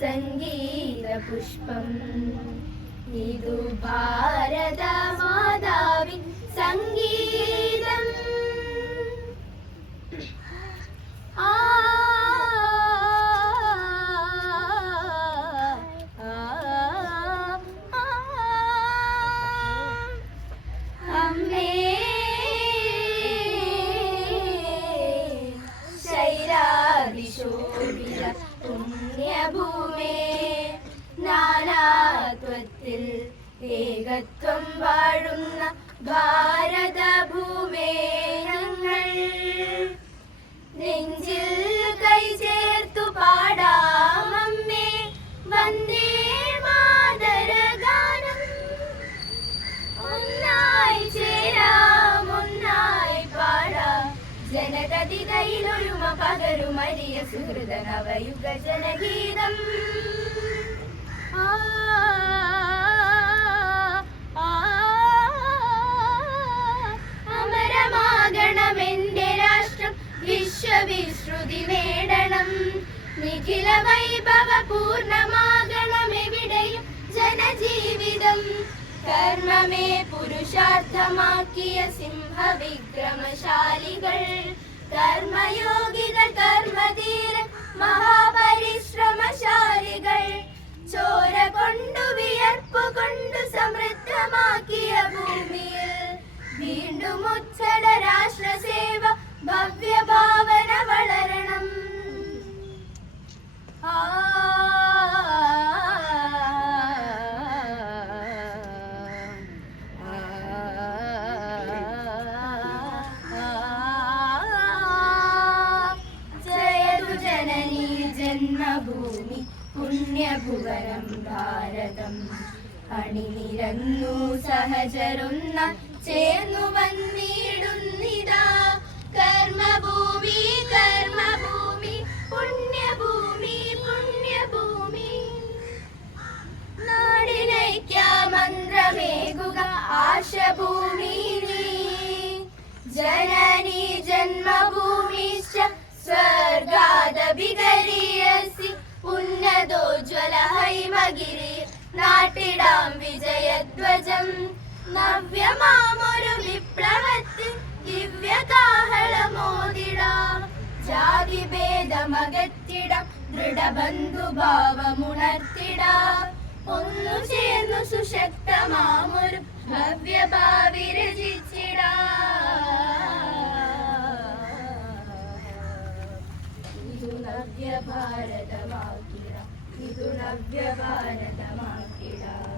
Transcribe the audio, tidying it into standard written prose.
സംഗീത പുഷ്പം ഇതു ഭാരത മാതാവിൻ സംഗീതം. അമ്മേ ശൈലാദിശോഭിത പുണ്യഭൂമേ, നാനാത്വത്തിൽ ഏകത്വം വാഴുന്ന ഭാരതഭൂമേ, ഞങ്ങൾ നെഞ്ചിൽ കൈ ചേർത്തു പാടാമമ്മേ വന്ദേ മാതരഗാനം. ഒന്നായി ചേരാം, ഒന്നായി പാടാം, ജനതതികയിലൊരുമ പകരും അരിയ സുഹൃത നവയുഗ ജനഗീതം. അമരമാകണമെന്റെ രാഷ്ട്രം, വിശ്വവിശ്രുതി നേടണം, നിഖില വൈഭവ പൂർണ്ണമാകണമെവിടെയും ജനജീവിതം. കർമ്മമേ പുരുഷാർത്ഥമാക്കിയ സിംഹവിക്രമശാലികൾ, കർമ്മയോഗികൾ, കർമ്മധീര മഹാപരിശ്രമശാലികൾ, ചോര കൊണ്ടു വിയർപ്പു കൊണ്ടു സമൃദ്ധമാക്കിയ ഭൂമിയിൽ വീണ്ടും ഉജ്ജ്വല രാഷ്ട്രസേവ ഭവ്യഭാവന വളരണം. ജയതു ജനനീ ജന്മഭൂമി പുണ്യഭുവനം ഭാരതം. അണിനിരന്നു സഹചരുന്ന ചേർന്നു വന്നിടുന്നിതാ കർമ്മഭൂമി, കർമ്മഭൂമി, പുണ്യഭൂമി, പുണ്യഭൂമി. നാടിനൈക്യമന്ത്രമേകുക ആശഭൂമി നീ, ജനനീ ജന്മഭൂമിശ്ച സ്വർഗാദഭിഗരീയസി. ഉന്നതോജ്വല ഹൈമഗിരി നാട്ടിടാം വിജയധ്വജം, നവ്യമാമൊരു വിപ്ലവത്തിൽ ദിവ്യകാഹളമോദിടാം. ജാതിഭേദമകറ്റിടാം, ദൃഢബന്ധുഭാവമുണർത്തിടാം, ഒന്നു ചേർന്നു സുശക്തമാമൊരു ഭവ്യഭാവി രചിച്ചിടാം. ഇതു നവ്യ ഭാരതമാക്കിടാം, ഇതു നവ്യ ഭാരതമാക്കിടാം.